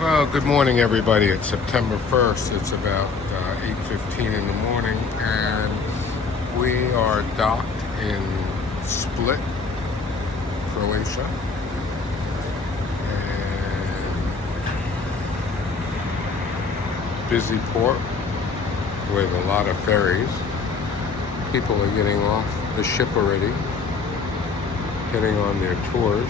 Well, good morning, everybody. It's September 1st. It's about 8:15 in the morning, and we are docked in Split, Croatia. And busy port with a lot of ferries. People are getting off the ship already, heading on their tours.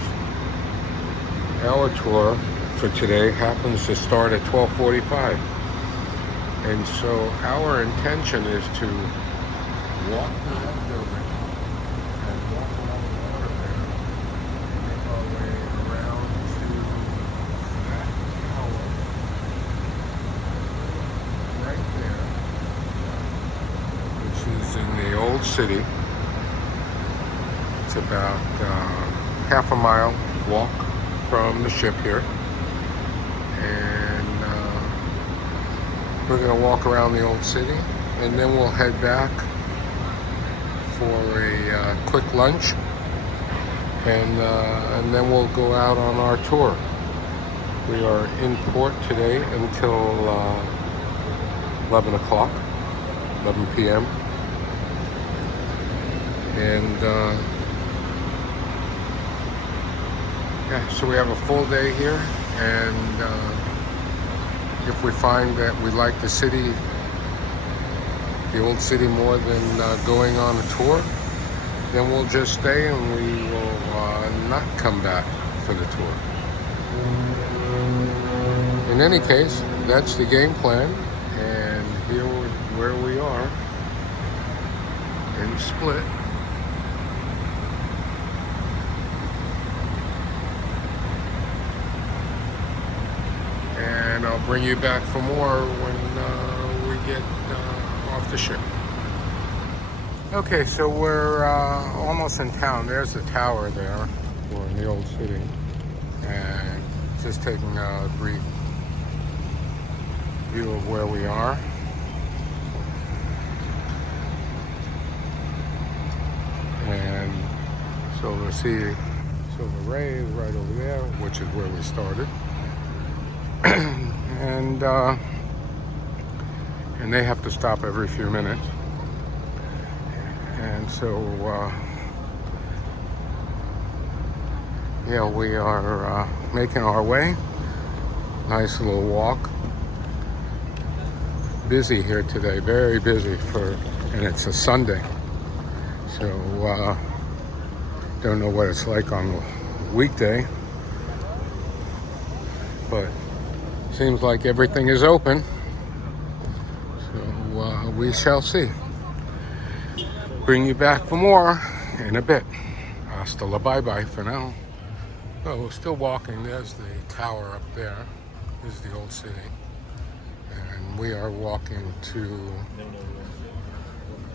Our tour for today happens to start at 12:45. And so our intention is to walk through that building and walk along the water there and make our way around to that tower right there, which is in the old city. It's about half a mile walk from the ship here. And we're going to walk around the old city, and then we'll head back for a quick lunch, and then we'll go out on our tour. We are in port today until 11 o'clock, 11 p.m. And so we have a full day here, and if we find that we like the city, the old city, more than going on a tour, then we'll just stay and we will not come back for the tour. In any case, that's the game plan, and here where we are in Split. And I'll bring you back for more when we get off the ship. Okay, so we're almost in town. There's the tower there. We're in the old city. And just taking a brief view of where we are. And Silversea, Silversea is right over there, which is where we started. And they have to stop every few minutes, and so we are making our way. Nice little walk. Busy here today, very busy, and it's a Sunday, so don't know what it's like on a weekday, but seems like everything is open, so we shall see. Bring you back for more in a bit. Hasta la bye-bye for now. Oh, we're still walking. There's the tower up there. This is the old city. And we are walking to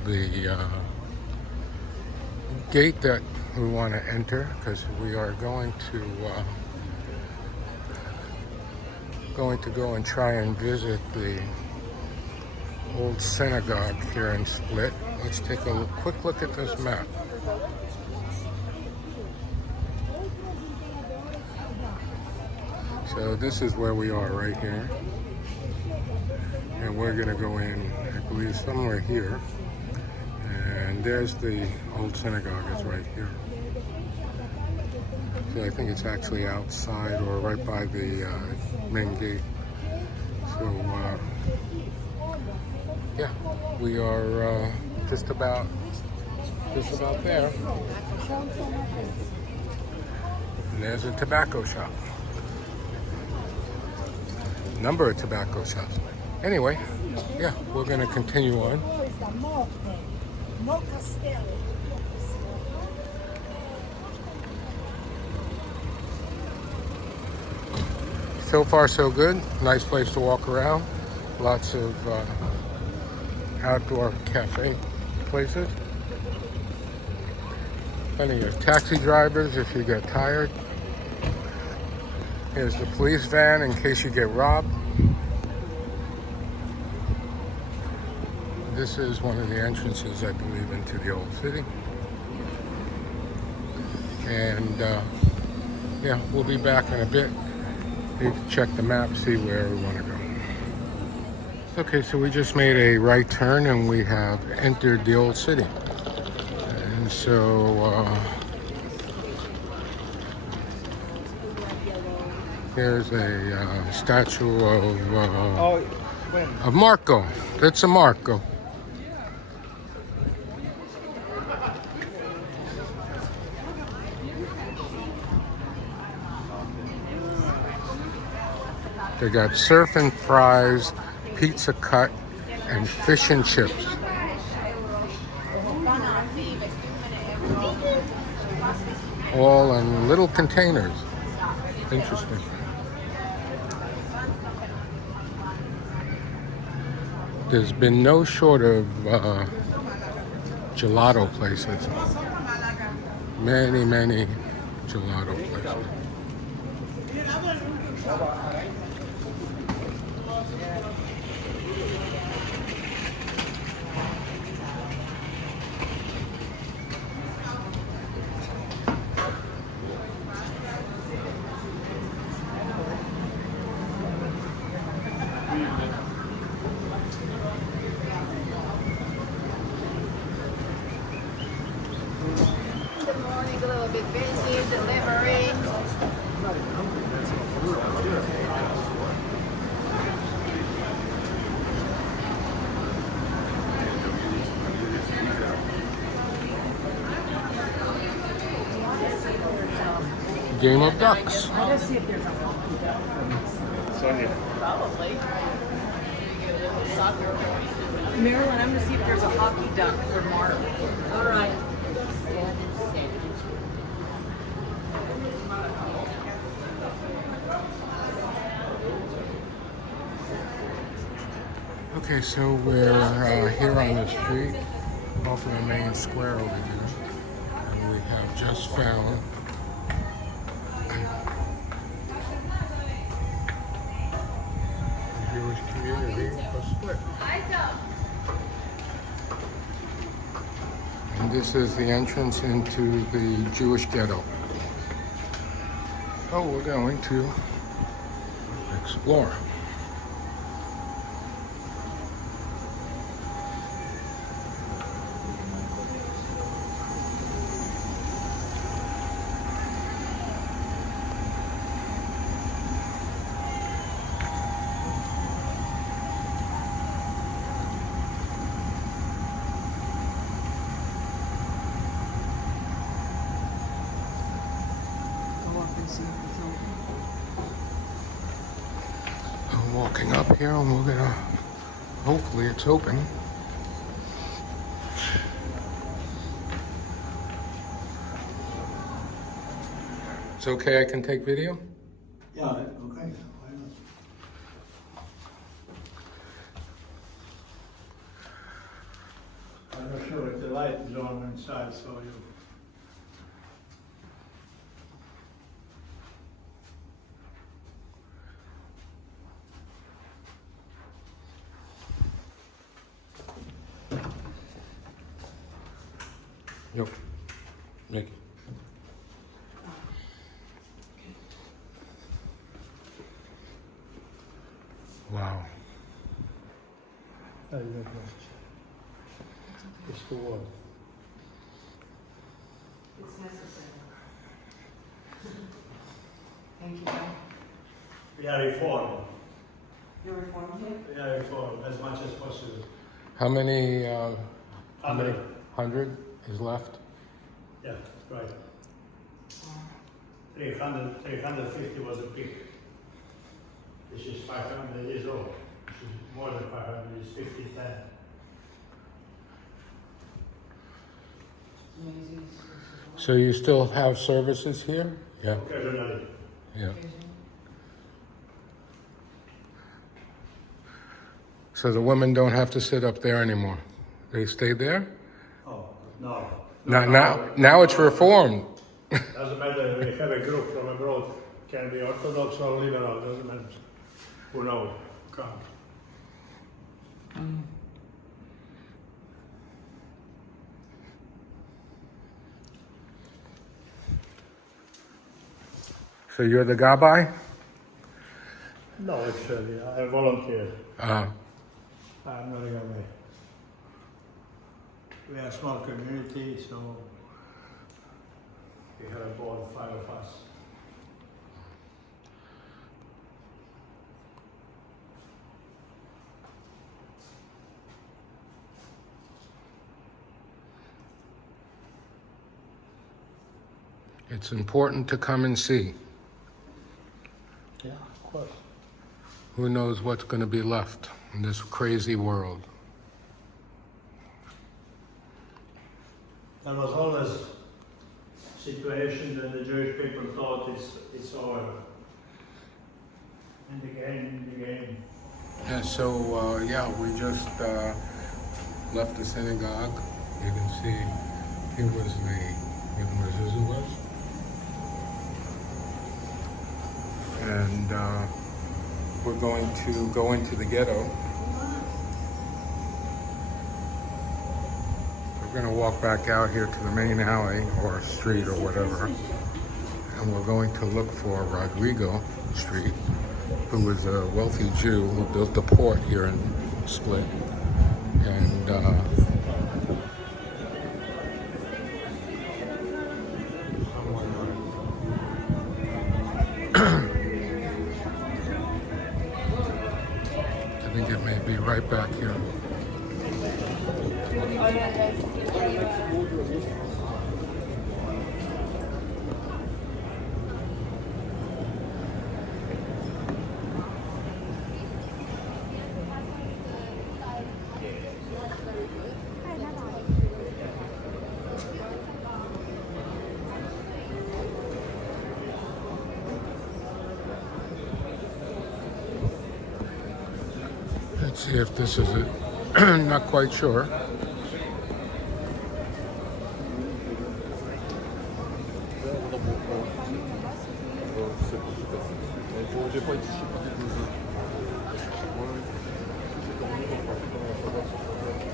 the gate that we want to enter, because we are going to go and try and visit the old synagogue here in Split. Let's take a quick look at this map. So this is where we are right here. And we're going to go in, I believe, somewhere here. And there's the old synagogue. It's right here. So I think it's actually outside or right by the main gate. So we are just about there. And there's a tobacco shop. Number of tobacco shops. Anyway, we're going to continue on. So far, so good. Nice place to walk around. Lots of outdoor cafe places. Plenty of taxi drivers if you get tired. Here's the police van in case you get robbed. This is one of the entrances, I believe, into the old city. And we'll be back in a bit Need to check the map, see where we want to go. Okay, so we just made a right turn and we have entered the old city. And so here's a statue of Marco. That's a Marco. They got surf and fries, pizza cut, and fish and chips. All in little containers. Interesting. There's been no short of gelato places. Many, many gelato places. A little bit busy, delivery. Game of ducks. Let's see if there's a hockey duck for Sonia. Probably. Marilyn, I'm gonna see if there's a hockey duck for Mark. All right. Okay, so we're here on the street off of the main square over here. And we have just found the Jewish community was split. And this is the entrance into the Jewish ghetto. Oh, we're going to explore. Go up and see if it's open. I'm walking up here and we're gonna, hopefully it's open. It's okay, I can take video? Yeah, okay. Why not? I'm not sure if the light is on inside, so you. Yep. Make it. Wow. I don't know. It's the wall. It's necessary. Thank you. We are reformed. You're reformed here? We are reformed as much as possible. How many 100. 100 is left? Yeah, right. 350 was a peak. This is 500 years old. This is more than 500, it's 5010. Amazing. So you still have services here? Yeah. Occasionally. Yeah. So the women don't have to sit up there anymore. They stay there? Oh, no. Now it's reformed. Doesn't matter, we have a group from abroad, can be Orthodox or liberal, doesn't matter. Who knows? Come. So you're the gabbai? No, actually, I volunteer. Uh, I'm not gonna. We are a small community, so we have about 5 of us. it's important to come and see. Yeah, of course. Who knows what's going to be left in this crazy world? There was always a situation that the Jewish people thought it's over. And again. Yeah, so yeah, we just left the synagogue. You can see here was where the mezuzah was. And we're going to go into the ghetto. We're going to walk back out here to the main alley or street or whatever. And we're going to look for Rodrigo Street, who was a wealthy Jew who built a port here in Split. And I think it may be right back here. Let's see if this is it. Not quite sure.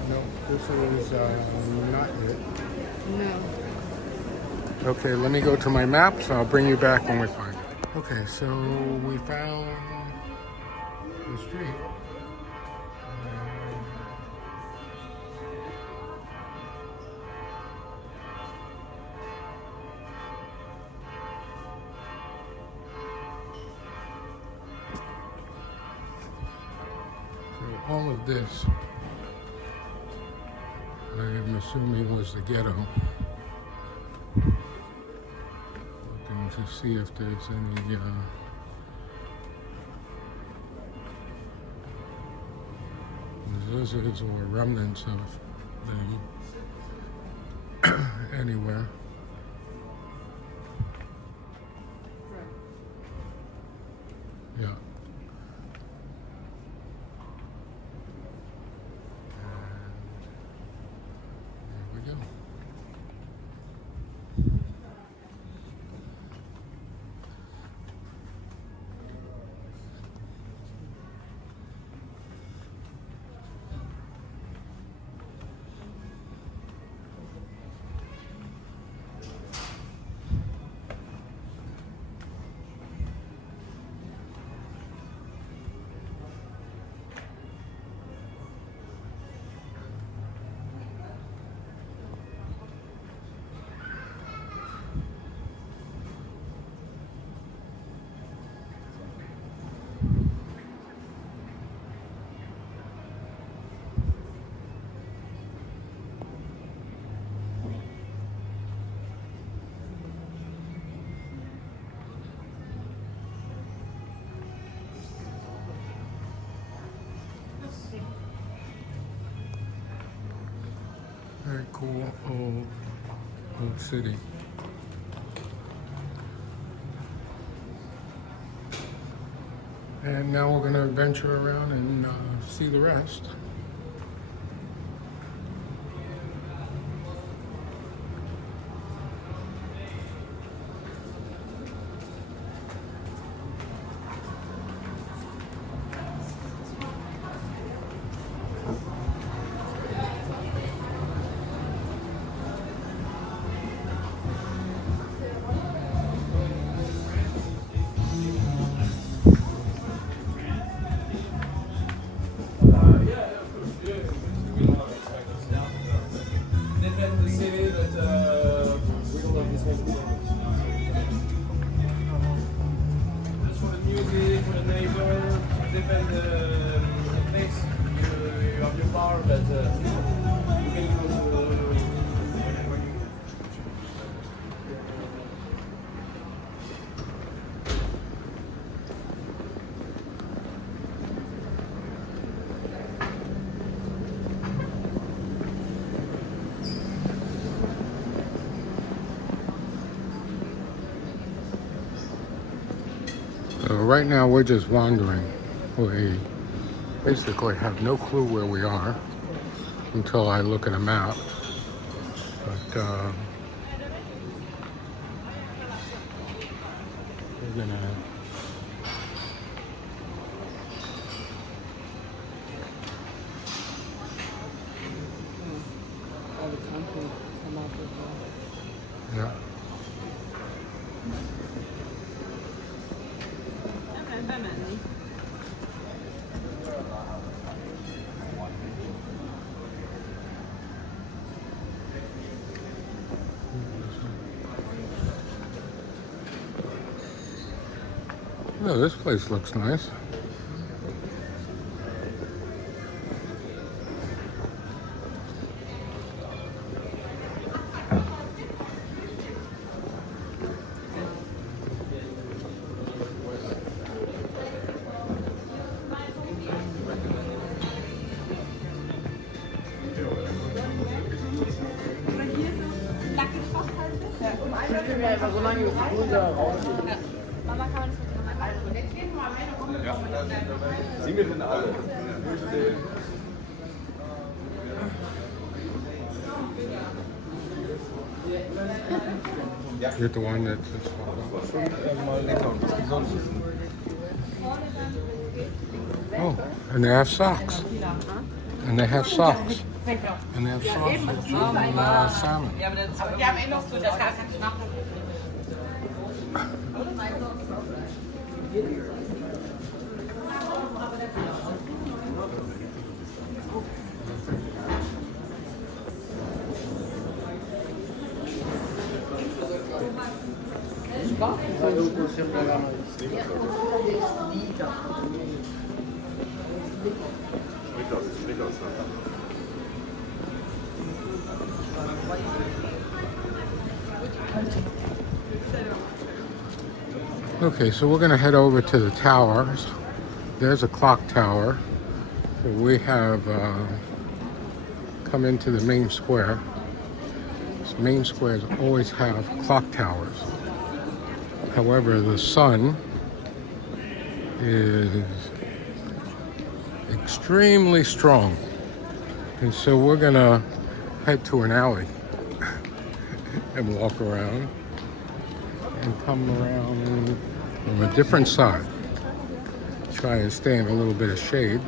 No, this is not it. No. Okay, let me go to my maps. I'll bring you back when we find it. Okay, so we found the street. So all of this, I'm assuming, was the ghetto. Looking to see if there's any mezuzahs or remnants of them anywhere. Yeah. And there we go. Very cool old city. And now we're going to venture around and see the rest. depends the place. You have your power, but you can go to. Right now we're just wandering. We basically have no clue where we are until I look at a map. But we're gonna All the country come up with yeah. Oh, this place looks nice. Singen denn alle? You're the one that's Schon mal lecker und was Besonderes. oh, and they have socks. And they have socks. And they have sausage and salmon. Ja, aber das wir haben eh noch so, das kann ich nachher. Okay, so we're gonna head over to the towers. There's a clock tower. We have come into the main square. This main squares always have clock towers. However, the sun is extremely strong. And so we're gonna head to an alley and walk around and come around from a different side. Try and stay in a little bit of shade.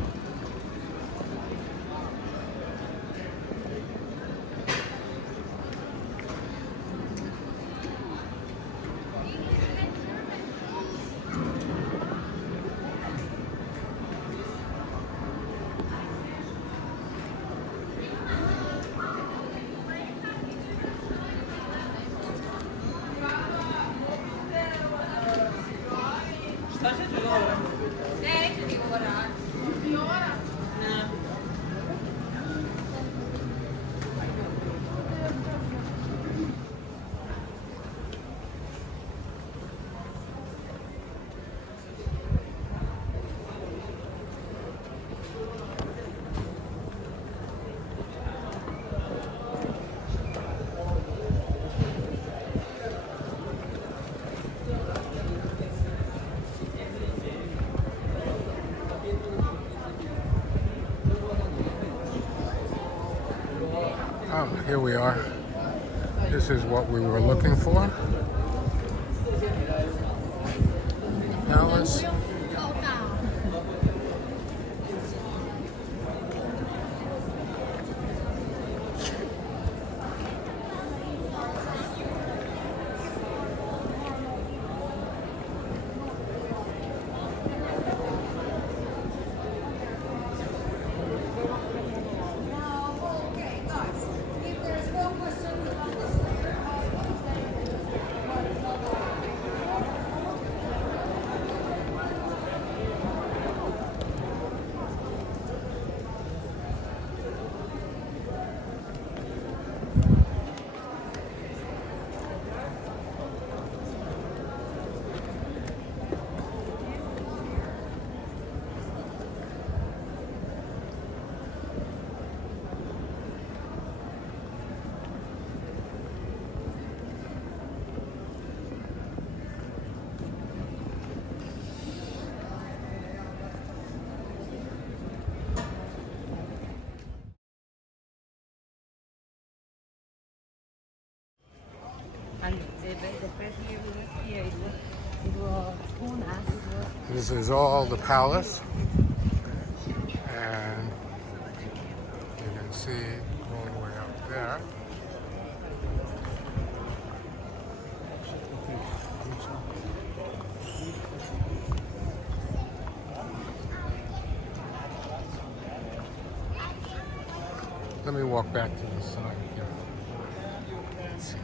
Oh, here we are. This is what we were looking for. Palace. This is all the palace, and you can see all the way up there. Let me walk back to the side here. Let's see.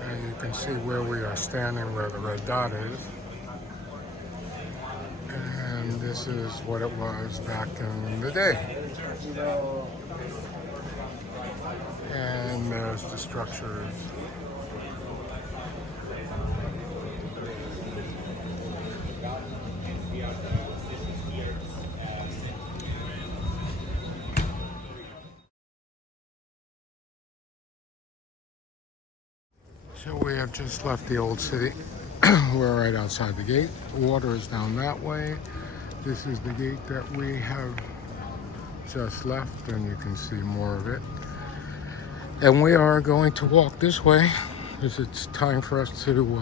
And you can see where we are standing, where the red dot is. And this is what it was back in the day. And there's the structures. So we have just left the old city. We're right outside the gate. The water is down that way. This is the gate that we have just left, and you can see more of it. And we are going to walk this way because it's time for us to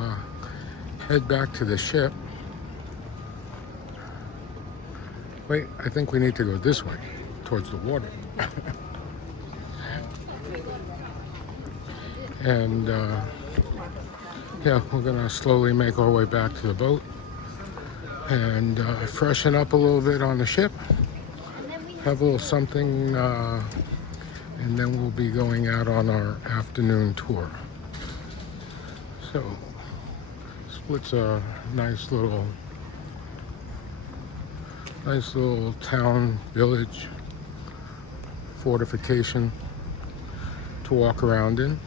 head back to the ship. Wait, I think we need to go this way, towards the water. And yeah, we're gonna slowly make our way back to the boat and freshen up a little bit on the ship, have a little something, and then we'll be going out on our afternoon tour. So, Split's a nice little town, village, fortification to walk around in.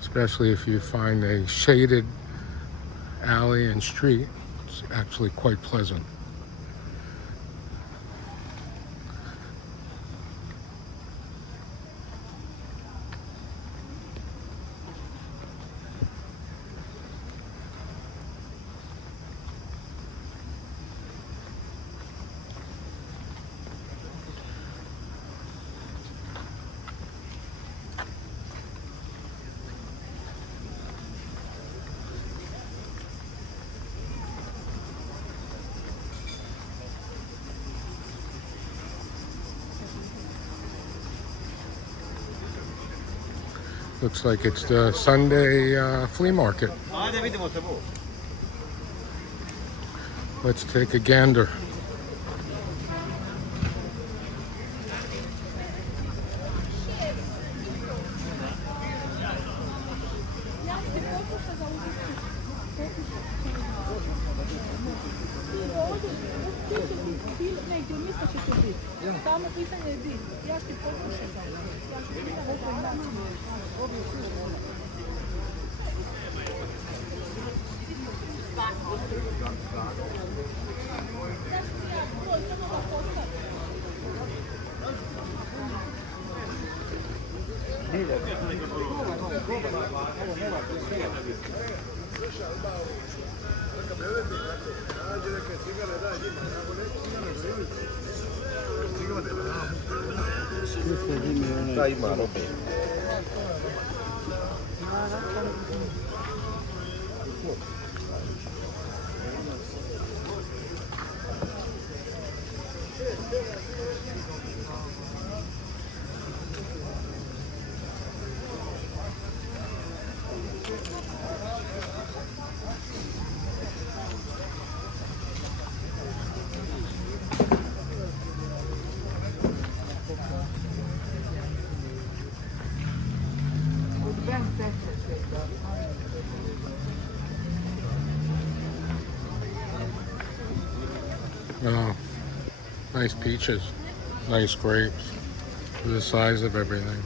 Especially if you find a shaded alley and street, it's actually quite pleasant. Looks like it's the Sunday flea market. Let's take a gander. Oh, nice peaches, nice grapes, the size of everything.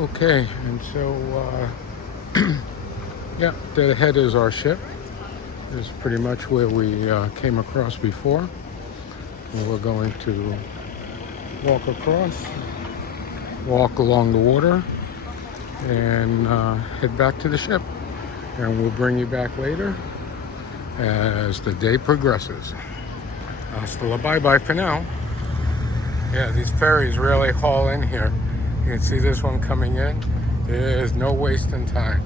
Okay, and so yeah, dead ahead is our ship. This is pretty much where we came across before. And we're going to walk across, walk along the water, and head back to the ship. And we'll bring you back later as the day progresses. Hasta la bye-bye for now. Yeah, these ferries really haul in here. You can see this one coming in. There's no wasting time.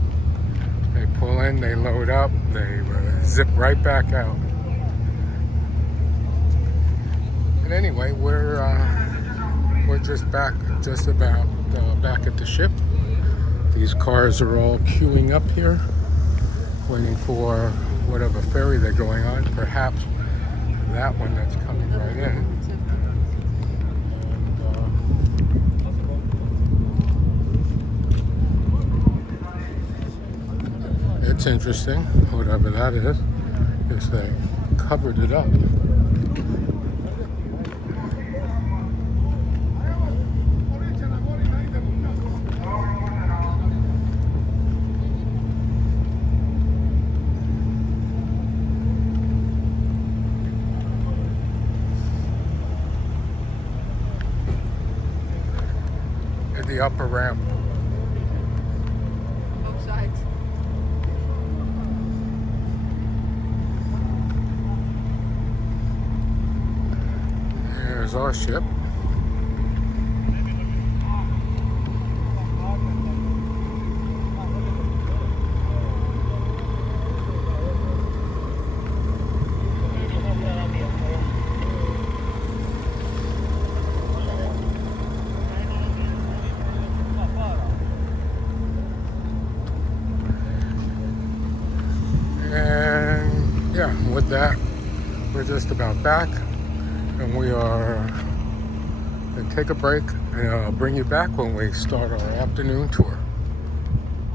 They pull in, they load up, they zip right back out. And anyway, we're just about back at the ship. These cars are all queuing up here, waiting for whatever ferry they're going on. Perhaps that one that's coming right in. It's interesting, whatever that is they covered it up. At the upper ramp. Both sides. There's our ship. And yeah, with that, we're just about back. And we are going to take a break, and I'll bring you back when we start our afternoon tour.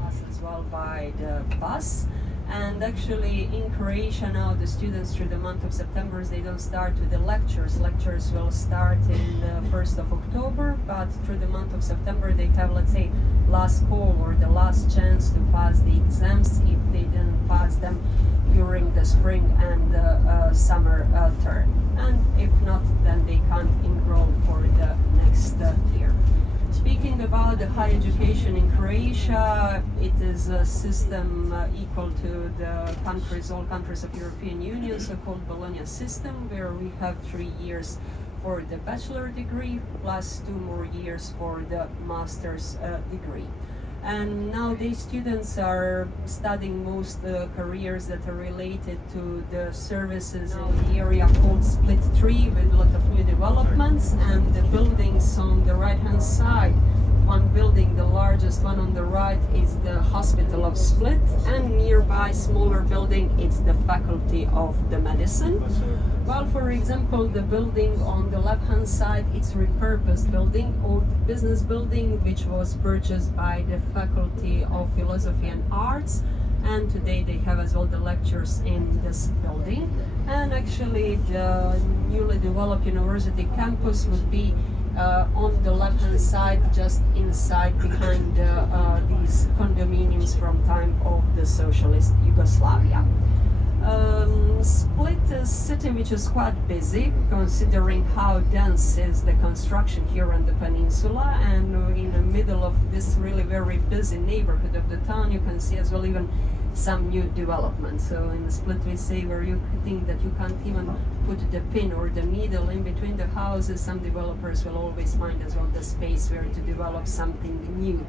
As well by the bus. And actually in Croatia now the students through the month of September, they don't start with the lectures. Lectures will start in the 1st of October, but through the month of September they have, let's say, last call or the last chance to pass the exams if they didn't pass them during the spring and the summer term. And if not, then they can't enroll for the next year. Speaking about the higher education in Croatia, it is a system equal to the countries, all countries of European Union, so-called Bologna system, where we have 3 years for the bachelor degree plus 2 more years for the master's degree. And nowadays students are studying most careers that are related to the services in the area called Split 3 with a lot of new developments, and the buildings on the right hand side, one building, the largest one on the right, is the Hospital of Split, and nearby smaller building it's the Faculty of the Medicine. Well, for example, the building on the left hand side, it's repurposed building, old business building, which was purchased by the Faculty of Philosophy and Arts, and today they have as well the lectures in this building. And actually the newly developed university campus would be on the left hand side, just inside behind these condominiums from time of the socialist Yugoslavia. Split is a city which is quite busy, considering how dense is the construction here on the peninsula, and in the middle of this really very busy neighborhood of the town you can see as well even some new development. So in Split we say where you think that you can't even put the pin or the needle in between the houses, some developers will always find as well the space where to develop something new.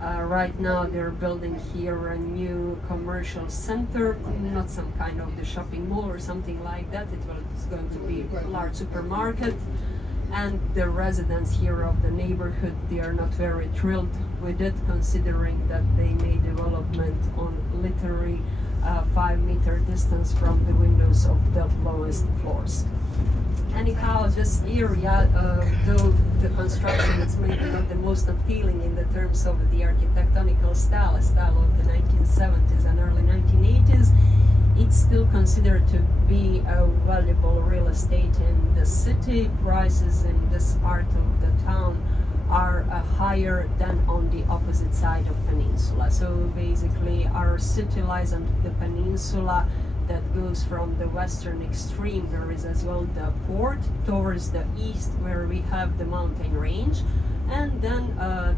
Right now they're building here a new commercial center, not some kind of the shopping mall or something like that. It's going to be a large supermarket, and the residents here of the neighborhood, they are not very thrilled with it, considering that they made development on literally 5-meter distance from the windows of the lowest floors. Anyhow, this area, though the construction is maybe not the most appealing in the terms of the architectonical style, a style of the 1970s and early 1980s, it's still considered to be a valuable real estate in the city. Prices in this part of the town are higher than on the opposite side of peninsula. So basically our city lies on the peninsula that goes from the western extreme. There is as well the port towards the east where we have the mountain range, and then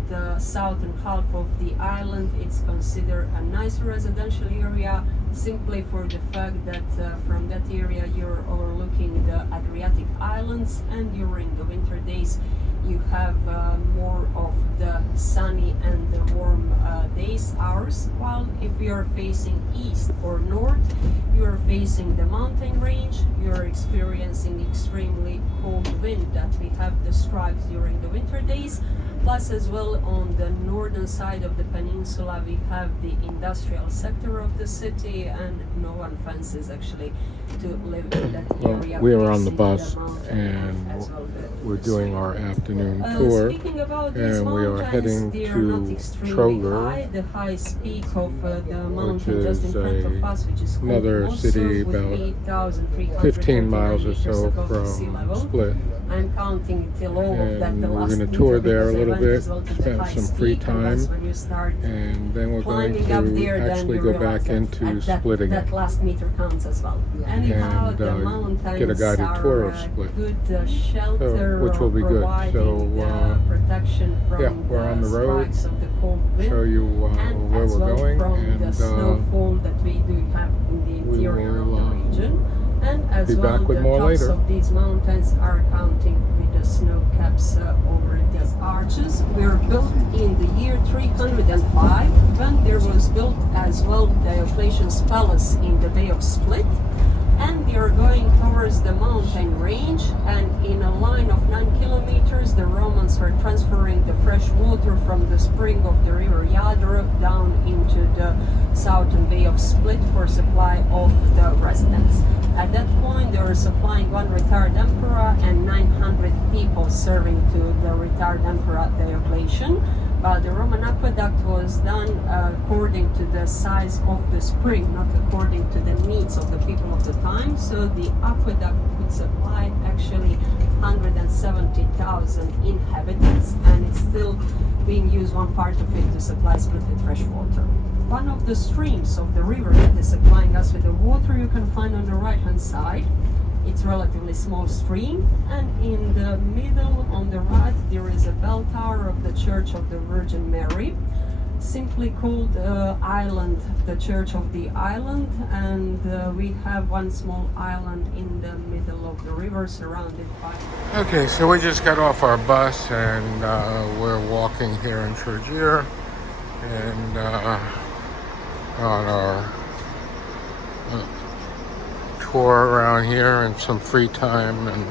the southern half of the island, it's considered a nice residential area simply for the fact that from that area you're overlooking the Adriatic islands, and during the winter days you have more of the sunny and the warm hours, while if you are facing east or north, you are facing the mountain range, you are experiencing extremely cold wind that we have the strikes during the winter days. Plus as well on the northern side of the peninsula we have the industrial sector of the city, and no one fancies actually to live in that area. We are on the facing bus mountain and as well we're doing our afternoon tour, Speaking about these and we are mountains, heading they are to not extremely Troger, high. The highest peak of the which mountain just in is front of us, which is called another Mosul, city would about be 15 miles or meters so above the sea from level. Split. I'm counting till all of that And the we're last going to meter tour there a because I little went bit, as well to the spend highest some free peak, and that's time, when you start and then we're going climbing up to there, then actually you go realize back that into at that, Split again. that last meter counts as well. Anyhow, And, the mountains get a guided are tour of Split. good shelter, which will be good. providing So, protection from yeah, we're on the road. strikes of the cold wind, Show you and where as we're well going, from the and snowfall that we do have in the we interior will, of the region. And as be well, back with the more tops later. of these mountains are counting with the snow caps over the arches. Were built in the year 305 when there was built as well Diocletian's palace in the Bay of Split. And we are going towards the mountain range, and in a line of 9 kilometers the Romans were transferring the fresh water from the spring of the river Jadro down into the southern Bay of Split for supply of the residents. At that point they were supplying one retired emperor and 900 people serving to the retired emperor Diocletian. But the Roman aqueduct was done according to the size of the spring, not according to the needs of the people of the time. So the aqueduct could supply actually 170,000 inhabitants, and it's still being used, one part of it, to supply Split with fresh water. One of the streams of the river that is supplying us with the water you can find on the right hand side. It's a relatively small stream, and in the middle on the right there is a bell tower of the Church of the Virgin Mary, simply called island, the Church of the Island, and we have one small island in the middle of the river surrounded by... Okay, so we just got off our bus, and we're walking here in Troger, and on our tour around here and some free time, and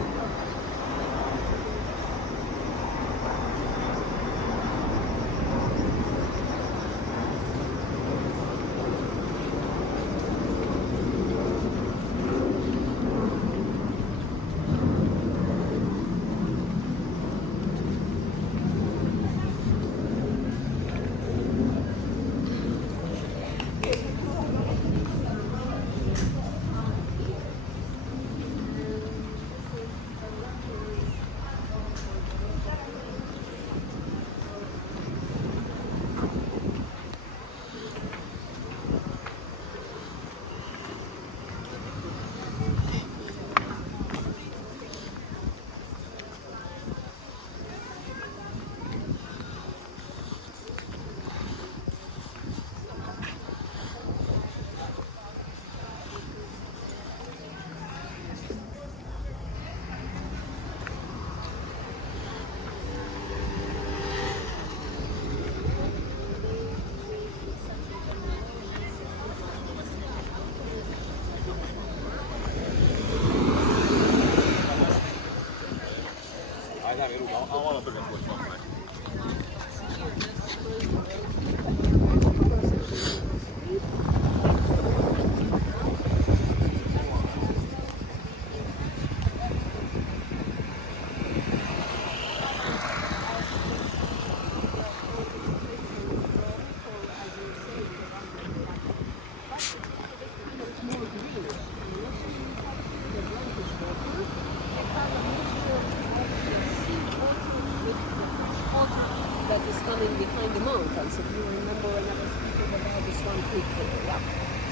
coming behind the mountains. If you remember when I was speaking about this one creek there, yeah.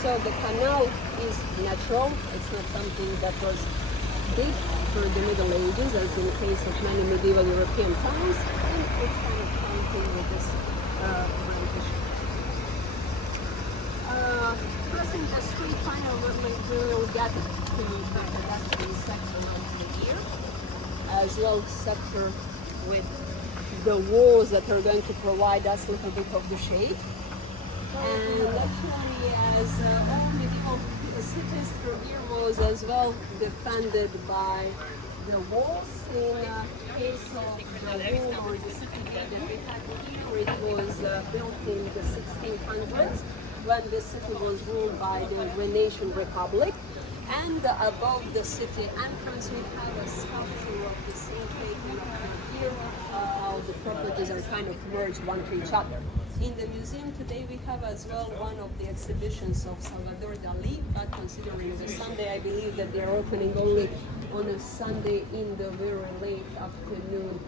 So the canal is natural. It's not something that was big for the Middle Ages, as in the case of many medieval European towns, and it's kind of counting with this Frankish. Crossing the street finally we will get to the pedestrian section of the year, as well sector with the walls that are going to provide us a little bit of the shade. And actually, as all medieval cities, Trogir was as well defended by the walls. In case of the wall or the city gate that we have here, it was built in the 1600s when the city was ruled by the Venetian Republic. And above the city entrance, we have a sculpture of the same shape here. The properties are kind of merged one to each other. In the museum today we have as well one of the exhibitions of Salvador Dali, but considering the Sunday, I believe that they are opening only on a Sunday in the very late afternoon.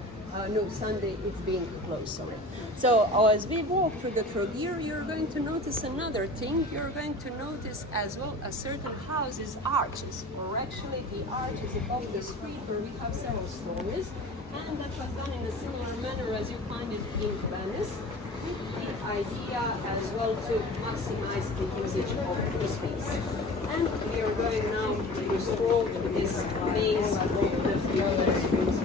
No, Sunday it's being closed, sorry. So as we walk through the Trogir, you're going to notice another thing. You're going to notice as well a certain house's arches, or actually the arches above the street where we have several stories. And that was done in a similar manner as you find it in Venice, with the idea as well to maximize the usage of the space. And we are going now to stroll to this maze of the other streets.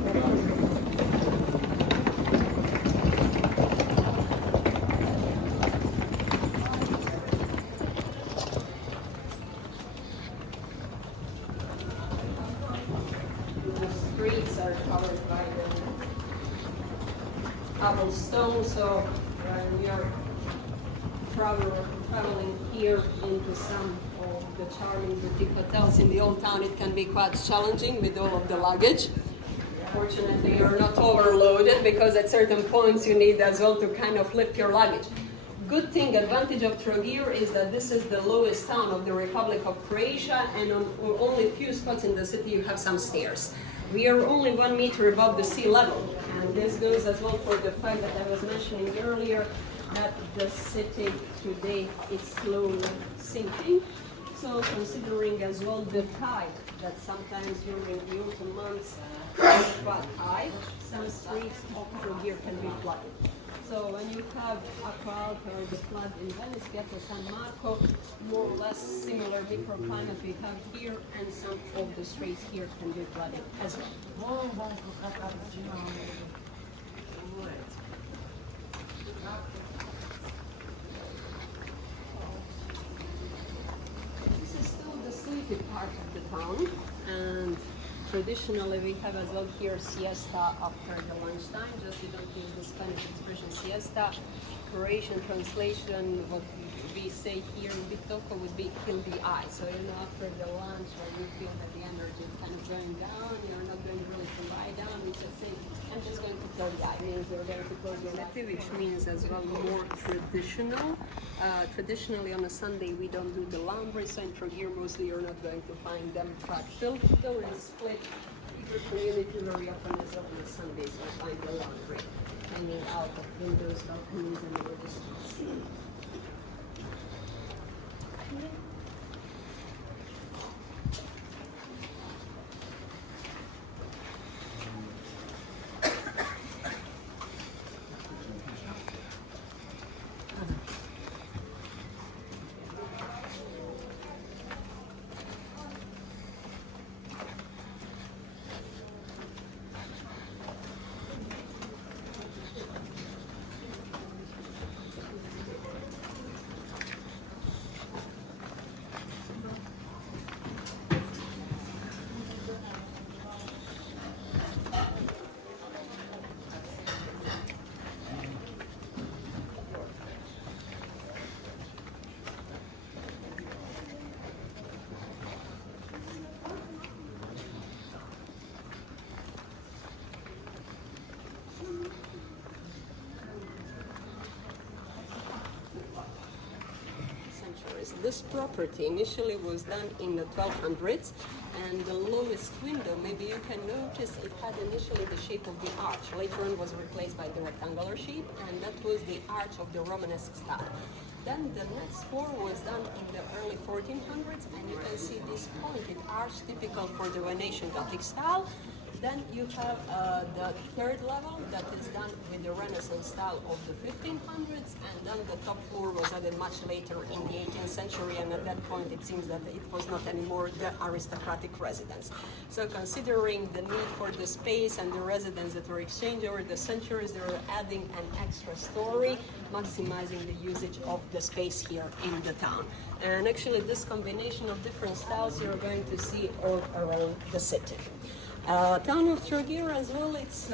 Cobblestone, so we are traveling here into some of the charming boutique hotels in the old town. It can be quite challenging with all of the luggage. Fortunately, you're not overloaded because at certain points you need as well to kind of lift your luggage. Good thing, advantage of Trogir is that this is the lowest town of the Republic of Croatia, and on only a few spots in the city you have some stairs. We are only 1 meter above the sea level, and this goes as well for the fact that I was mentioning earlier that the city today is slowly sinking. So considering as well the tide that sometimes during the autumn months is quite high, some streets of Trogir can be flooded. So when you have Aqua or the flood in Venice, Piazza San Marco, more or less similar microclimate we have here, and some of the streets here can be flooded as well. This is still the sleepy part of the town, and traditionally we have as well here siesta after the lunchtime, just we don't use the Spanish expression siesta. Croatian translation, what we say here in Bitoko would be kill the eye. So after the lunch when you feel that the energy is kind of going down, you're not going really to lie down, we just say, I'm just going to kill the eye. It means you're going to close your eyes, which means as well more traditional. Traditionally on a Sunday we don't do the laundry, so in Trogir mostly you're not going to find them filled and split. Your community very often is on a Sunday, so I find the laundry hanging out of windows, balconies, and over the streets. This property initially was done in the 1200s, And the lowest window, maybe you can notice it had initially the shape of the arch. Later on was replaced by the rectangular shape, and that was the arch of the Romanesque style. Then the next floor was done in the early 1400s, and you can see this pointed arch typical for the Venetian Gothic style. Then you have the third level that is done with the Renaissance style of the 1500s, and then the top floor was added much later in the 18th century, and at that point it seems that it was not anymore the aristocratic residence. So considering the need for the space and the residence that were exchanged over the centuries, they were adding an extra story, maximizing the usage of the space here in the town. And actually this combination of different styles you're going to see all around the city. Town of Trogir as well, it's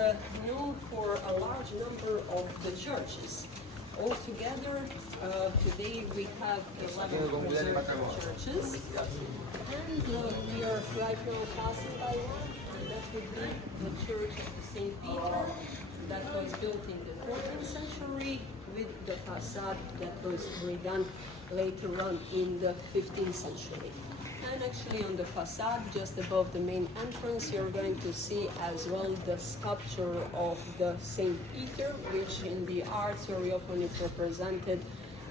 known for a large number of the churches. Altogether, today we have 11 preserved churches, and we are right now passing by one, and that would be the Church of St. Peter that was built in the 14th century with the facade that was redone later on in the 15th century. And actually on the facade, just above the main entrance, you're going to see as well the sculpture of the Saint Peter, which in the arts very often is represented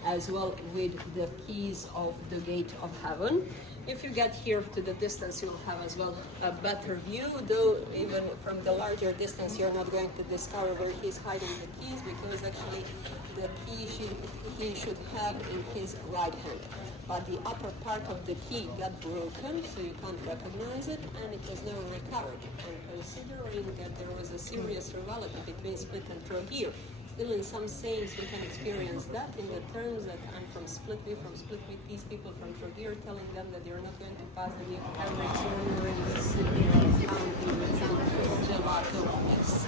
as well with the keys of the gate of heaven. If you get here to the distance, you'll have as well a better view, though even from the larger distance, you're not going to discover where he's hiding the keys, because actually the key he should have in his right hand. But the upper part of the key got broken, so you can't recognize it, and it was never recovered. And considering that there was a serious rivalry between Split and Trogir, still in some sayings we can experience that in the terms that I'm from Split with these people from Trogir, telling them that they're not going to pass the average corner in the city of county with some gelato mix.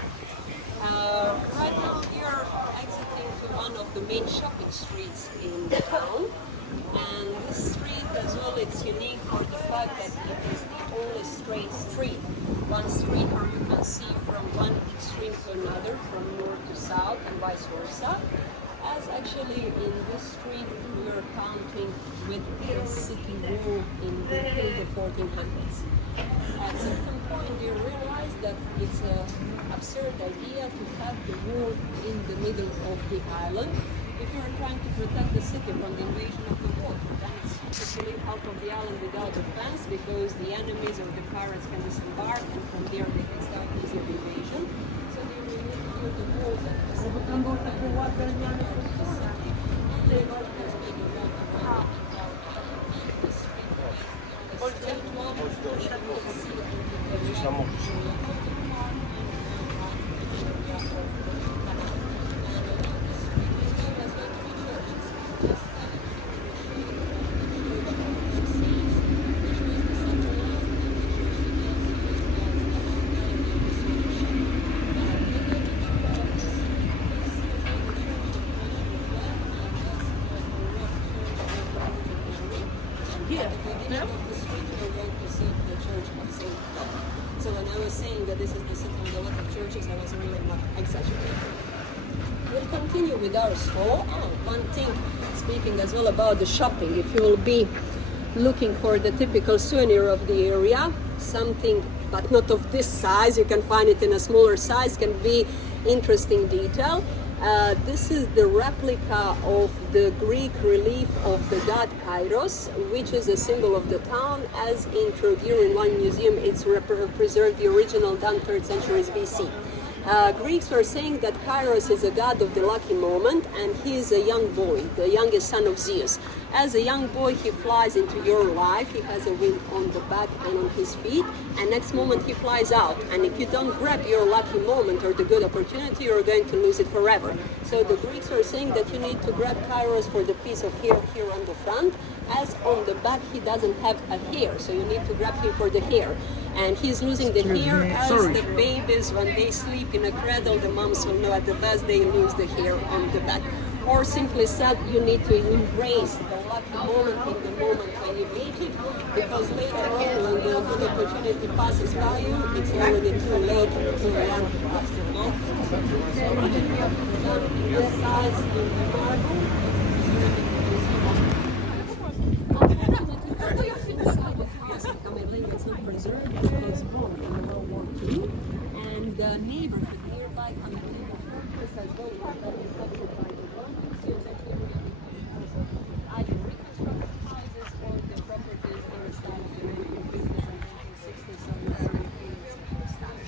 Right now we are exiting to one of the main shopping streets in the town. And this street as well, it's unique for the fact that it is the only straight street. One street where you can see from one extreme to another, from north to south and vice versa. As actually in this street we are counting with the city wall until the 1400s. At a certain point you realize that it's an absurd idea to have the wall in the middle of the island. If you are trying to protect the city from the invasion of the water, then it's typically out of the island without a fence, because the enemies or the pirates can disembark, and from there they can start easier invasion. So they will need to build a wall that is the city, and they are just being around the street. The street wall is So when I was saying that this is the city with a lot of churches, I was really not exaggerating. We'll continue with our stroll. One thing, speaking as well about the shopping, if you will be looking for the typical souvenir of the area, something but not of this size, you can find it in a smaller size, can be interesting detail. This is the replica of the Greek relief of the god Kairos, which is a symbol of the town. As in Trogir, in one museum, it's preserved the original done 3rd centuries BC. Greeks were saying that Kairos is a god of the lucky moment, and he is a young boy, the youngest son of Zeus. As a young boy, he flies into your life, he has a wing on the back and on his feet, and next moment he flies out. And if you don't grab your lucky moment or the good opportunity, you're going to lose it forever. So the Greeks were saying that you need to grab Kairos for the piece of hair here on the front, as on the back he doesn't have a hair, so you need to grab him for the hair. And he's losing the hair as the babies, when they sleep in a cradle, the moms will know at the best they lose the hair on the back. Or simply said, you need to embrace the lucky moment in the moment when you meet it, because later on, when the good opportunity passes by you, it's already too late to run after all. So what we have done in this size in the marble, building that's not preserved. It was bombed in World War II. And the neighborhood nearby, Continental Fortress, as well, was then infected by the bombing. So that area becomes also either reconstructed houses or the properties that were started in the 1950s and 1960s, so the early 80s style.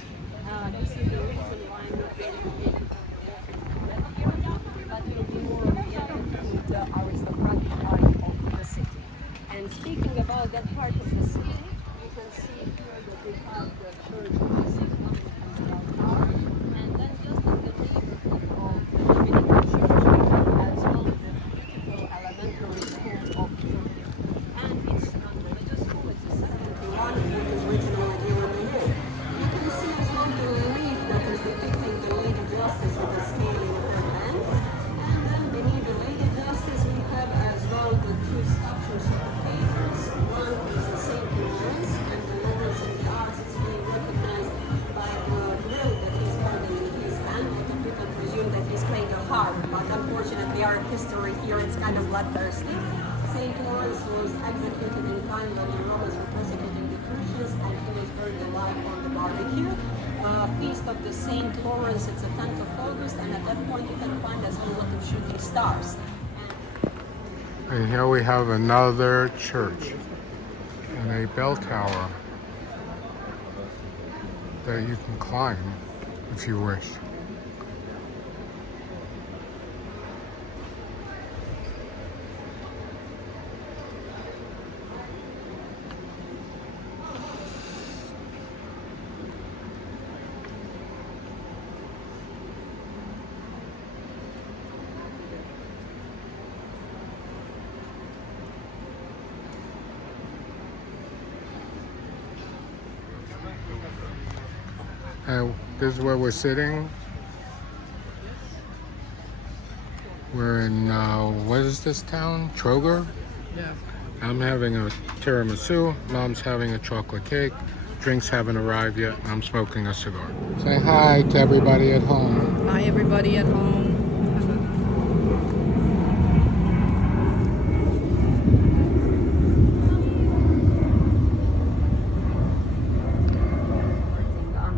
This is the reason why I'm not very big for the walking area, but will be more oriented to the aristocratic part of the city. And speaking about that part of the city, you can see here that we have the church of the St. Dominican Tower, and then just in the neighborhood of the Dominican Church, we have as well the beautiful elementary school of Turkey. And it's a religious school, it's a second one, which is originally given the name. You can see as well the relief that is depicting the Lady Justice with the scale in her hands. And then beneath the Lady Justice, we have as well the two sculptures of the patrons. One is the St. Lawrence, and the Lawrence in the arts is being recognized by the grill that he's holding in his hand. You can presume that he's playing a harp, but unfortunately our history here is kind of bloodthirsty. St. Lawrence was executed in time when the Romans were persecuting the Christians, and he was burned alive on the barbecue. Feast of the St. Lawrence, it's the 10th of August, and at that point you can find as well a lot of shooting stars. And here we have another church and a bell tower that you can climb if you wish. And this is where we're sitting. We're in, what is this town? Troger? Yeah. I'm having a tiramisu. Mom's having a chocolate cake. Drinks haven't arrived yet. I'm smoking a cigar. Say hi to everybody at home. Hi, everybody at home.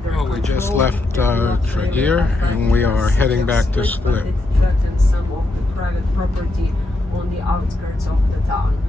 Well, we just left Tragir and we are heading back to Split. It threatens some of the private property on the outskirts of the town.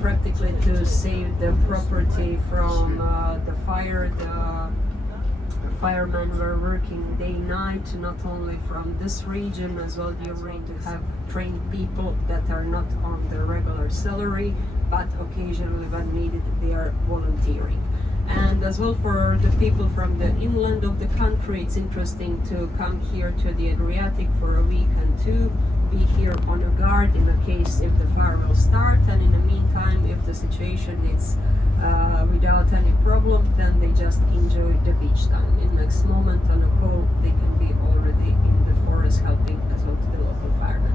Practically to save the property from the fire, the firemen were working day-night, not only from this region as well. You're going to have trained people that are not on the regular salary, but occasionally when needed they are volunteering. And as well for the people from the inland of the country, it's interesting to come here to the Adriatic for a week and two, be here on a guard in a case if the fire will start, and in the meantime, if the situation is without any problem, then they just enjoy the beach time. In next moment on a call, they can be already in the forest helping as well to the local firemen.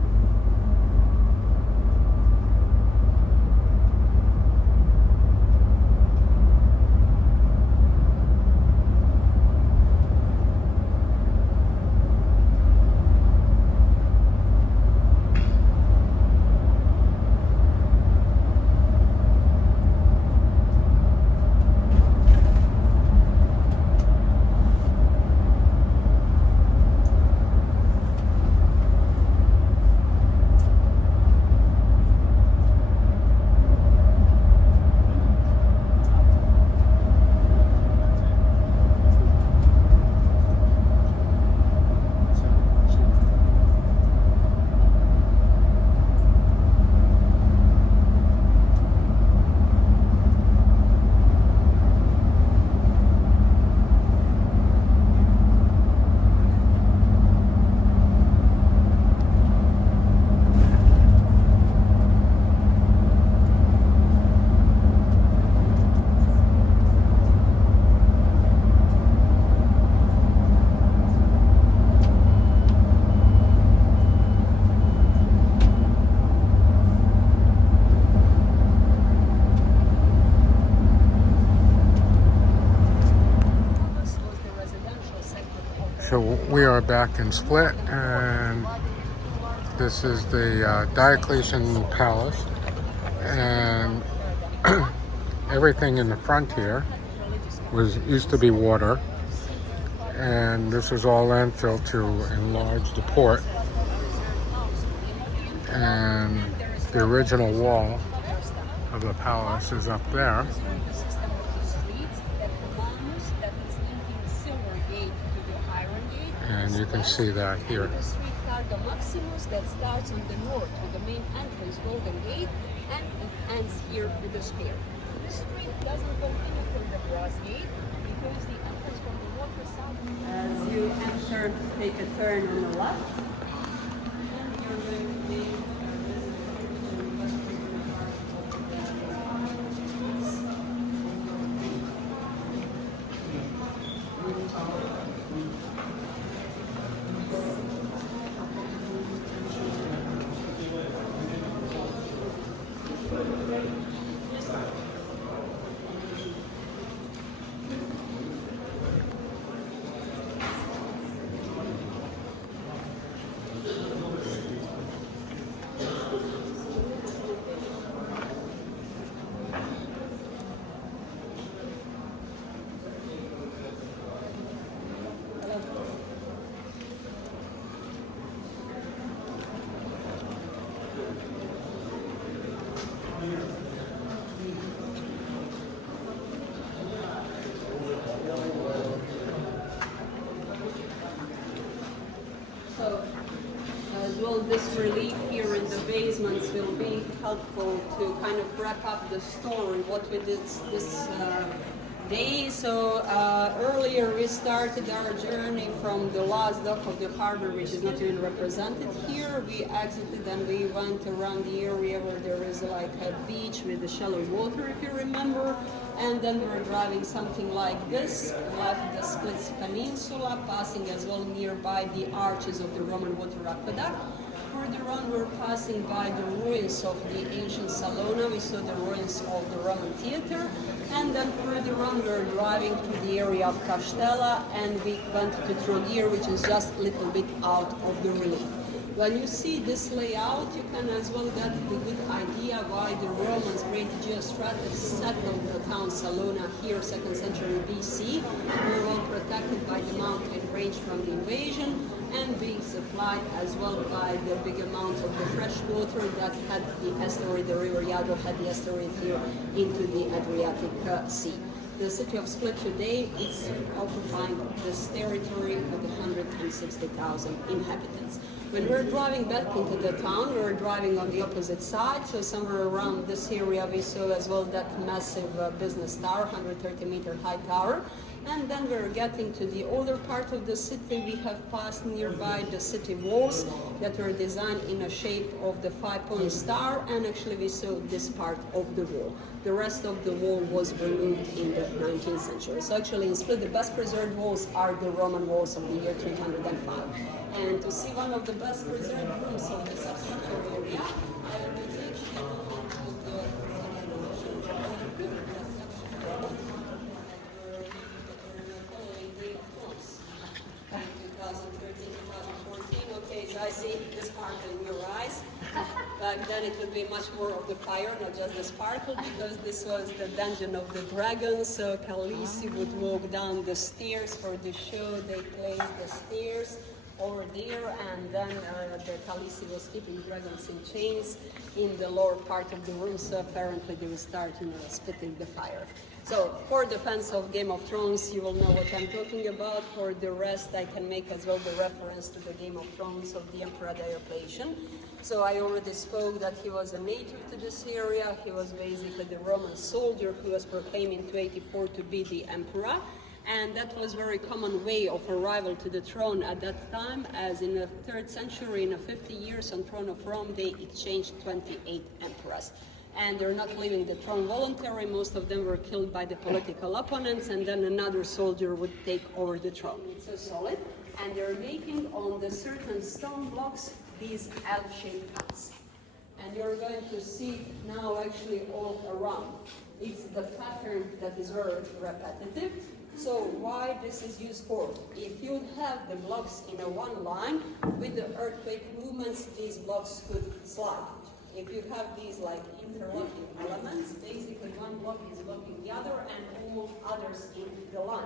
So we are back in Split, and this is the Diocletian Palace, and everything in the front here used to be water, and this was all landfill to enlarge the port. And the original wall of the palace is up there. And you can see that here. The street Cardo Maximus that starts on the north with the main entrance Golden Gate and it ends here with the square. This street doesn't continue from the Brass Gate because the entrance from the water south. As you enter, take a turn on the left. And you're going to be this relief here in the basements will be helpful to kind of wrap up the story, what we did this day. So earlier we started our journey from the last dock of the harbor, which is not even represented here. We exited and we went around the area where there is like a beach with the shallow water, if you remember. And then we were driving something like this, left the Splits Peninsula, passing as well nearby the arches of the Roman water aqueduct. Further on, we're passing by the ruins of the ancient Salona. We saw the ruins of the Roman theater. And then further on, we're driving to the area of Castella, and we went to Trogir, which is just a little bit out of the relief. When you see this layout, you can as well get a good idea why the Romans, great geostrategists, settled the town Salona here, 2nd century BC. We're well protected by the mountain range from the invasion, and being supplied as well by the big amount of the fresh water that had the estuary, the river Jadro had the estuary here into the Adriatic Sea. The city of Split today is occupying this territory with 160,000 inhabitants. When we're driving back into the town, we're driving on the opposite side, so somewhere around this area we saw as well that massive business tower, 130-meter high tower. And then we're getting to the other part of the city. We have passed nearby the city walls that were designed in a shape of the 5-point star, and actually we saw this part of the wall. The rest of the wall was removed in the 19th century. So actually in Split, the best preserved walls are the Roman walls of the year 305. And to see one of the best preserved rooms of the substructure area, I will be taking you to the back in 2013, 2014. Okay, so I see the sparkle in your eyes. Back then it would be much more of the fire, not just the sparkle, because this was the dungeon of the dragons. So Khaleesi would walk down the stairs for the show. They placed the stairs over there, and then the Khaleesi was keeping dragons in chains in the lower part of the room. So apparently they would start, spitting the fire. So for the fans of Game of Thrones, you will know what I'm talking about. For the rest, I can make as well the reference to the Game of Thrones of the Emperor Diocletian. So I already spoke that he was a native to this area. He was basically the Roman soldier who was proclaimed in 284 to be the emperor. And that was a very common way of arrival to the throne at that time, as in the 3rd century, in the 50 years on throne of Rome, they exchanged 28 emperors. And they're not leaving the throne voluntarily. Most of them were killed by the political opponents, and then another soldier would take over the throne. It's so solid, and they're making on the certain stone blocks these L-shaped cuts. And you're going to see now actually all around. It's the pattern that is very repetitive. So why this is used for? If you have the blocks in a one line, with the earthquake movements, these blocks could slide. if you have these like interlocking elements, basically one block is blocking the other and all others in the line.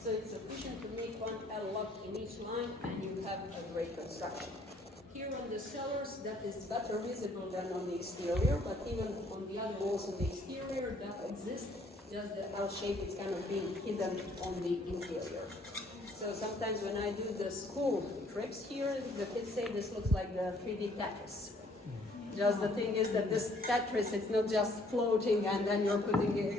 So it's sufficient to make one L lock in each line and you have a great construction. Here on the cellars, that is better visible than on the exterior, but even on the other walls on the exterior that exists, just the L shape is kind of being hidden on the interior. So sometimes when I do the school trips here, the kids say this looks like the 3D Tetris. Just the thing is that this Tetris, it's not just floating and then you're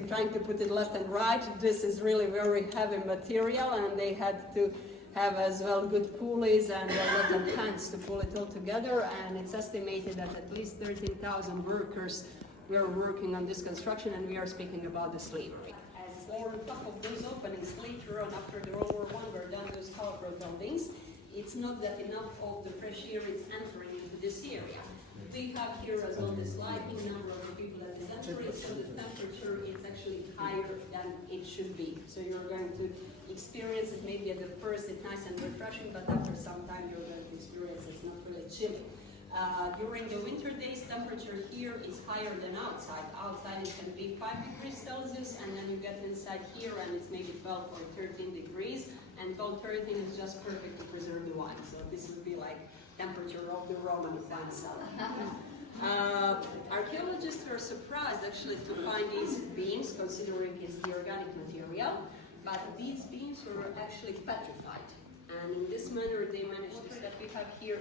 trying to put it left and right. This is really very heavy material, and they had to have as well good pulleys and a lot of hands to pull it all together. And it's estimated that at least 13,000 workers were working on this construction, and we are speaking about the slavery. As for on top of those openings later on, after the World War I, were done those colorful buildings, it's not that enough of the fresh air is entering into this area. We have here as well this lighting number of the people that is entering, so the temperature is actually higher than it should be. So you're going to experience it, maybe at the first it's nice and refreshing, but after some time you're going to experience it's not really chilly. During the winter days, temperature here is higher than outside. Outside it can be 5 degrees Celsius, and then you get inside here and it's maybe 12 or 13 degrees, and 12, 13 is just perfect to preserve the wine. So this would be like temperature of the Roman wine cellar. Archaeologists were surprised actually to find these beams, considering it's the organic material, but these beams were actually petrified. And in this manner they managed to, that we have here,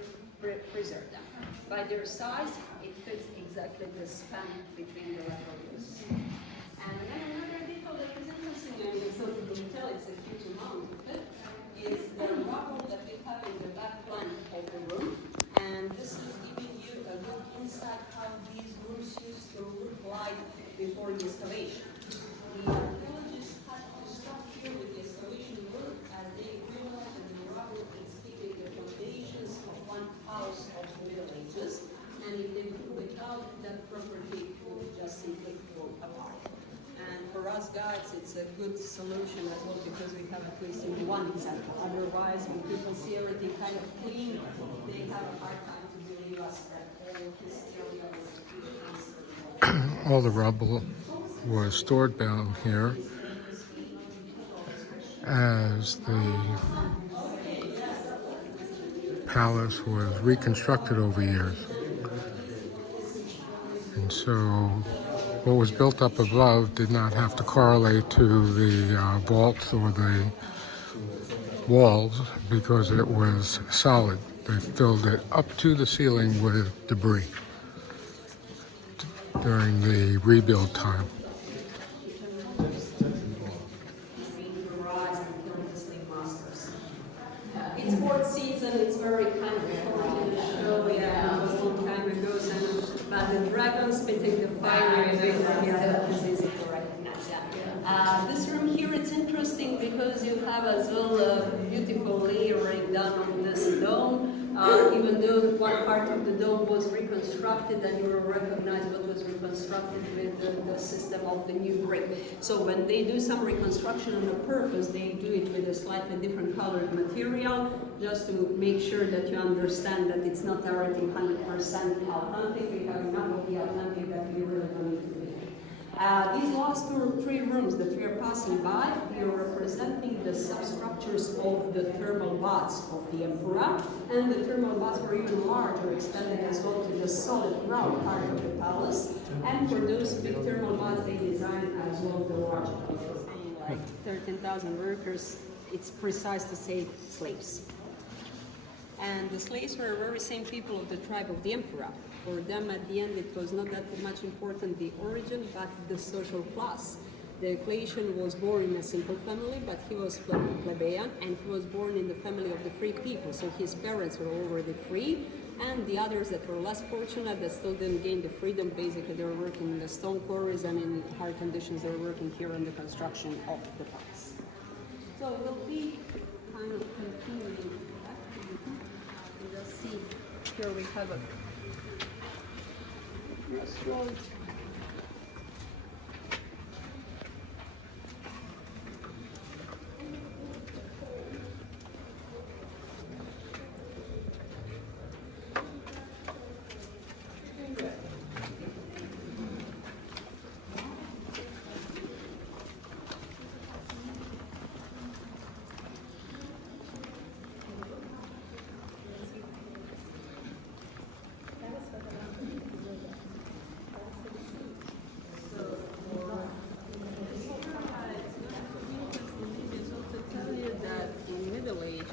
preserve them. By their size, it fits exactly the span between the laterals. And then another detail that is interesting, and it's not a detail, it's a huge amount of it, is the rubble that we have in the back plan of the room. And this is giving you a look inside how these rooms used to look like before the excavation. The archaeologists had to stop here with the excavation work as they realized that the rubble is keeping the foundations of one house of the Middle Ages, and if they pull it out, that property would just simply fall apart. And for us guides, it's a good solution as well, because we have at least in one example. Otherwise, when people see everything kind of clean, they have a hard time to believe us that all this area was All the rubble was stored down here as the palace was reconstructed over years. And so what was built up above did not have to correlate to the vaults or the walls because it was solid. They filled it up to the ceiling with debris during the rebuild time. It's fourth season, it's very kind of short in the show, yeah, it was a long time ago, but the dragon spitting the fire is easy to recognize, yeah. This room here, it's interesting because you have as well a beautiful layering done on this dome. Even though one part of the dome was reconstructed, and you will recognize what was reconstructed with the system of the new brick. So when they do some reconstruction on a purpose, they do it with a slightly different colored material, just to make sure that you understand that it's not already 100% authentic. We have enough of the authentic that we really don't need to finish. These last three rooms that we are passing by, they are representing the substructures of the thermal baths of the emperor, and the thermal baths were even larger, extended as well to the solid ground part of the palace. And for those big thermal baths, they designed as well the larger ones. Like 13,000 workers, it's precise to say slaves. And the slaves were the very same people of the tribe of the emperor. For them, at the end, it was not that much important the origin, but the social class. Diocletian was born in a simple family, but he was plebeian, and he was born in the family of the free people. So his parents were already free, and the others that were less fortunate, that still didn't gain the freedom, basically they were working in the stone quarries, and in hard conditions they were working here on the construction of the palace. So we'll be kind of continuing. We'll just see, here we have a restaurant.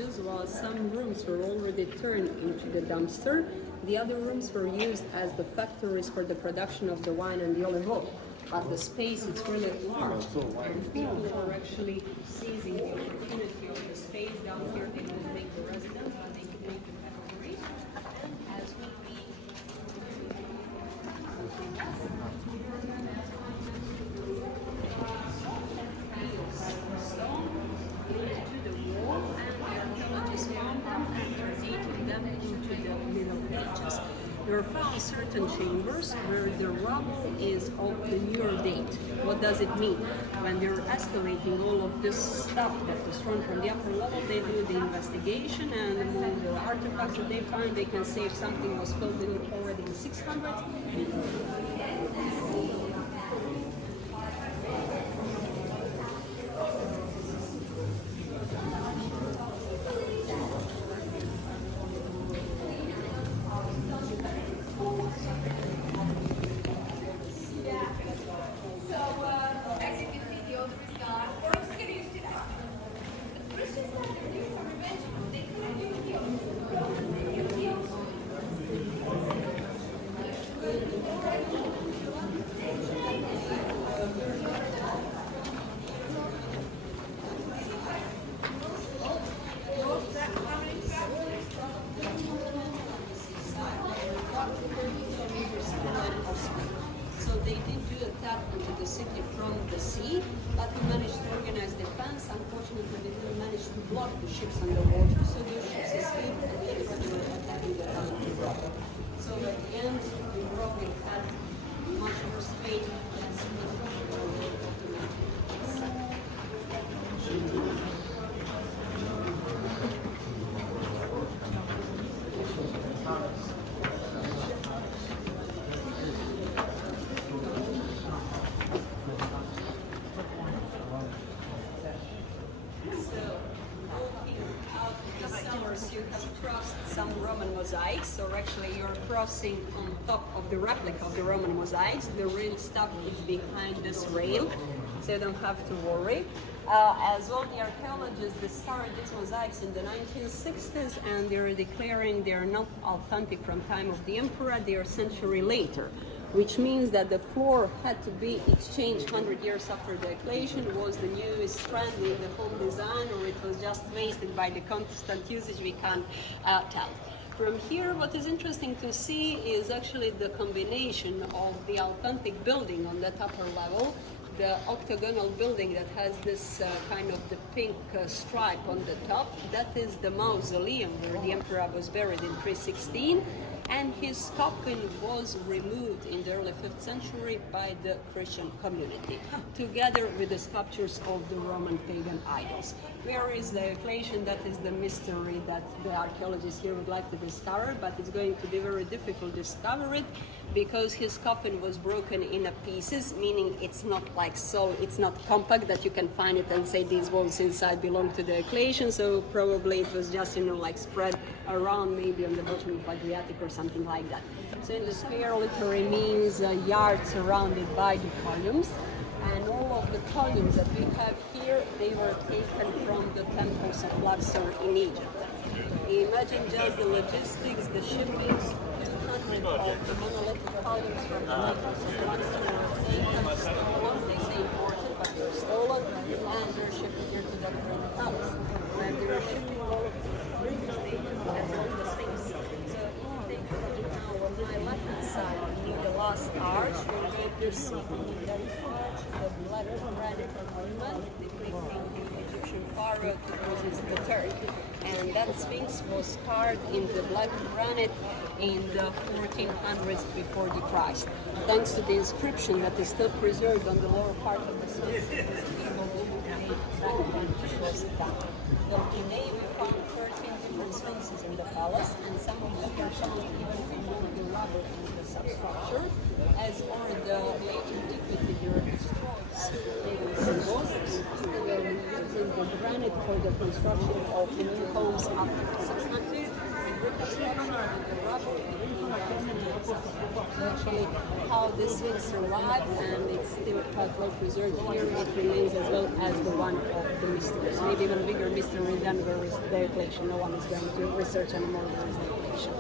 used was some rooms were already turned into the dumpster. The other rooms were used as the factories for the production of the wine and the olive oil. But the space is really large, and people are actually seizing the opportunity of the space down here. They don't make the residence, but they can make the factory. And as will be stone into the wall, and the archaeologists found them after dating them into the Middle Ages. There are found certain chambers where the rubble is of the newer date. What does it mean? When they're excavating all of this stuff that was thrown from the upper level, they do the investigation, and among the artifacts that they find, they can say if something was filled in already in 600s. As you can see, the odor is gone. We're just getting used to that. The Christians had their doing some revenge. They couldn't do the So they did do a tap into the city from the sea, but we managed to organize defense. Unfortunately, they didn't manage to block the ships on the water, so those ships escaped and they were attacking the town. So at the end, we probably had much worse fate you have crossed some Roman mosaics, or actually you're crossing on top of the replica of the Roman mosaics. The real stuff is behind this rail, so you don't have to worry. As well, the archaeologists discovered these mosaics in the 1960s, and they're declaring they're not authentic from time of the emperor, they are a century later. Which means that the floor had to be exchanged 100 years after the occasion. Was the newest trend in the whole design, or it was just wasted by the constant usage? We can't tell. From here, what is interesting to see is actually the combination of the authentic building on that upper level, the octagonal building that has this kind of the pink stripe on the top. That is the mausoleum where the emperor was buried in 316. And his coffin was removed in the early 5th century by the Christian community, together with the sculptures of the Roman pagan idols. Where is the equation? That is the mystery that the archaeologists here would like to discover, but it's going to be very difficult to discover it because his coffin was broken in pieces, meaning it's not like so, it's not compact that you can find it and say these walls inside belong to the equation. So probably it was just, like spread around, maybe on the bottom of Adriatic or something like that. So in the square literally means a yard surrounded by the columns, and all of the columns that we have here, they were taken from the temples of Luxor in Egypt. Imagine just the logistics, the shipping, 200 of the monolithic columns from the temples of Luxor were taken, stolen, they say imported, but they're stolen, and they're shipped here to the Great Palace. And they're shipping all of the British as well the Sphinx. So think now on my left-hand side, near the last arch, we're going to see that arch, the black granite monument depicting the Egyptian pharaoh Tutmosis III. And that Sphinx was carved in the black granite in the 1400s before the Christ. Thanks to the inscription that is still preserved on the lower part of the Sphinx, it was able to indicate back when it was done. Today we found 13 different sphinxes in the palace, and some of them are found even from the rubble in the substructure, as are the late antiquity there destroyed pagan symbols. They were using the granite for the construction of the new homes after the 600s, and reconstruction of the rubble actually how this thing survived, and it's still quite well preserved here. It remains as well as the one of the mysteries, maybe even bigger mystery than their collection. No one is going to research anymore than their collection.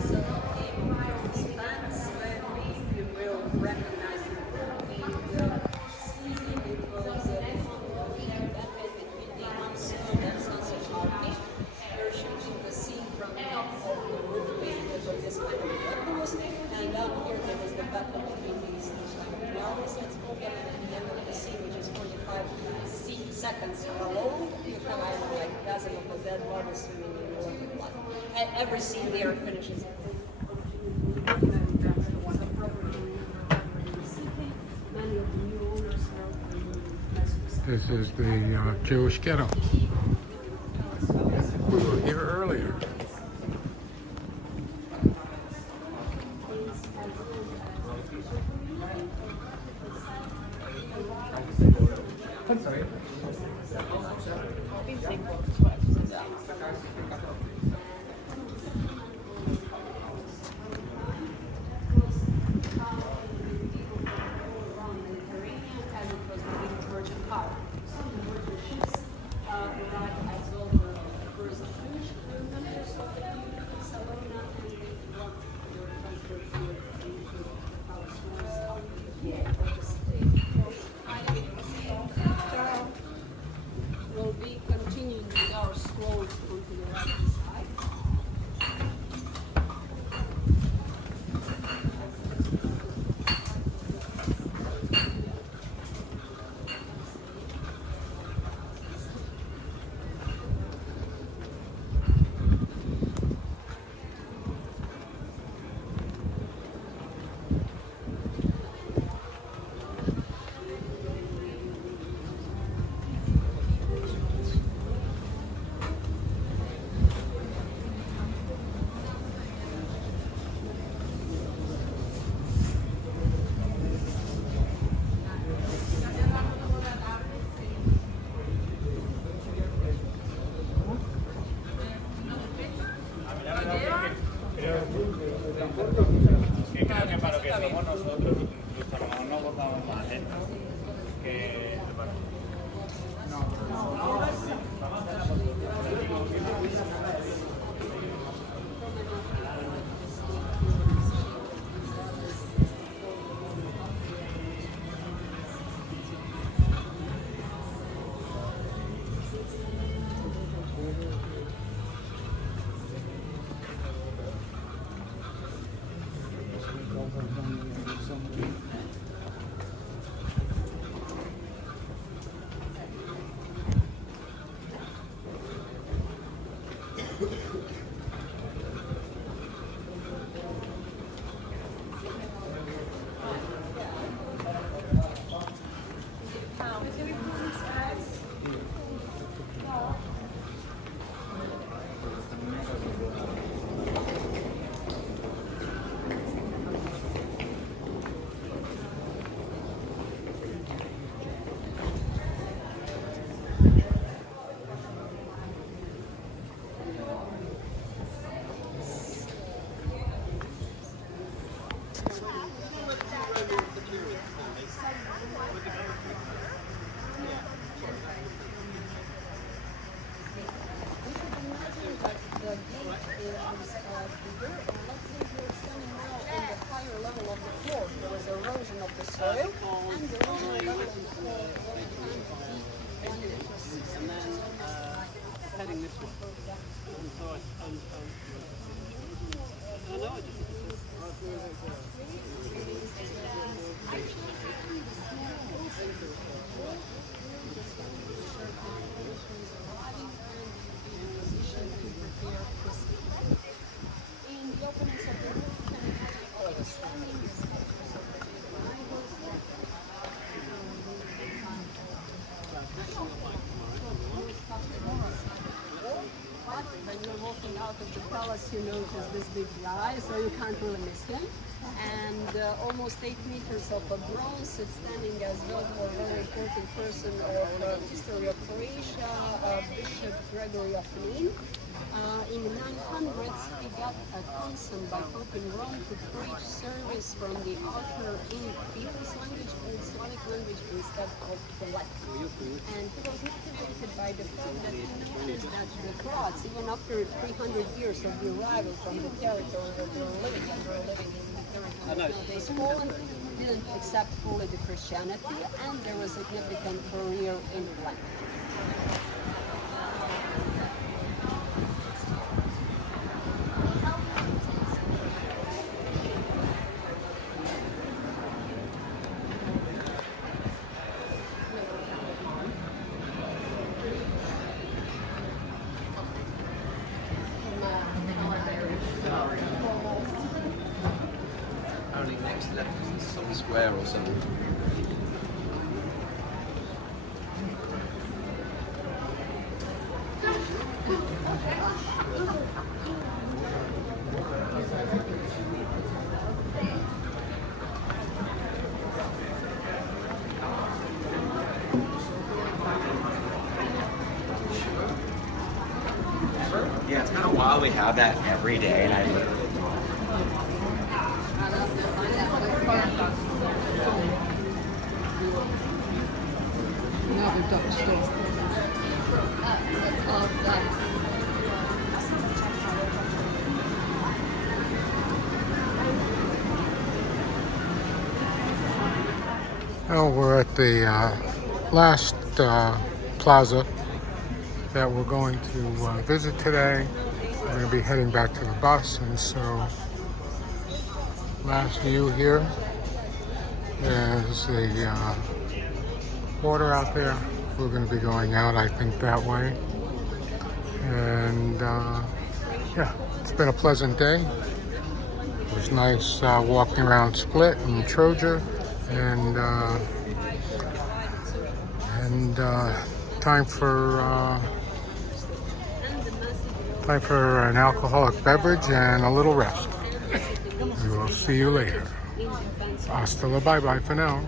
So if stands where we will recognize it in the ceiling, it was that sunset army. They're shooting the scene from the top of the roof, basically from this kind of octopus, and down here there was the battle between these two armies. Let's go get at the end of the scene, which is 45 seconds alone. You have like a dozen of the dead bodies swimming in the water blood. And every scene there finishes. This is the Jewish ghetto. We were here earlier. I'm sorry. We'll be continuing with our scrolls onto the right side. Que creo que para lo que somos nosotros, incluso a lo mejor no votamos mal, ¿eh? Que, bueno, When you're walking out out of the palace, you notice this big guy, so you can't really miss him. And almost 8 meters of a bronze, it's standing as well for a very important person of history of Croatia, Bishop Gregory of Nîmes. In 900s, he got a commission by Pope in Rome to preach service from the altar in people's language, Old Slavic language, instead of the Latin. And he was motivated by the fact that he noticed that the Croats, even after 300 years of the arrival from the territory that they were living in, nowadays Poland, didn't accept fully the Christianity, and there was a significant career in Lent. Only next left is some square or something. Yeah, it's kind of wild we have that every day, and I literally Another duck store. Well, we're at the last plaza that we're going to visit today. We're going to be heading back to the bus, and so last view here is the water out there. We're going to be going out, I think, that way. And yeah, it's been a pleasant day. It was nice walking around Split and Troja, and time for an alcoholic beverage and a little rest. We will see you later. Hasta la bye-bye for now.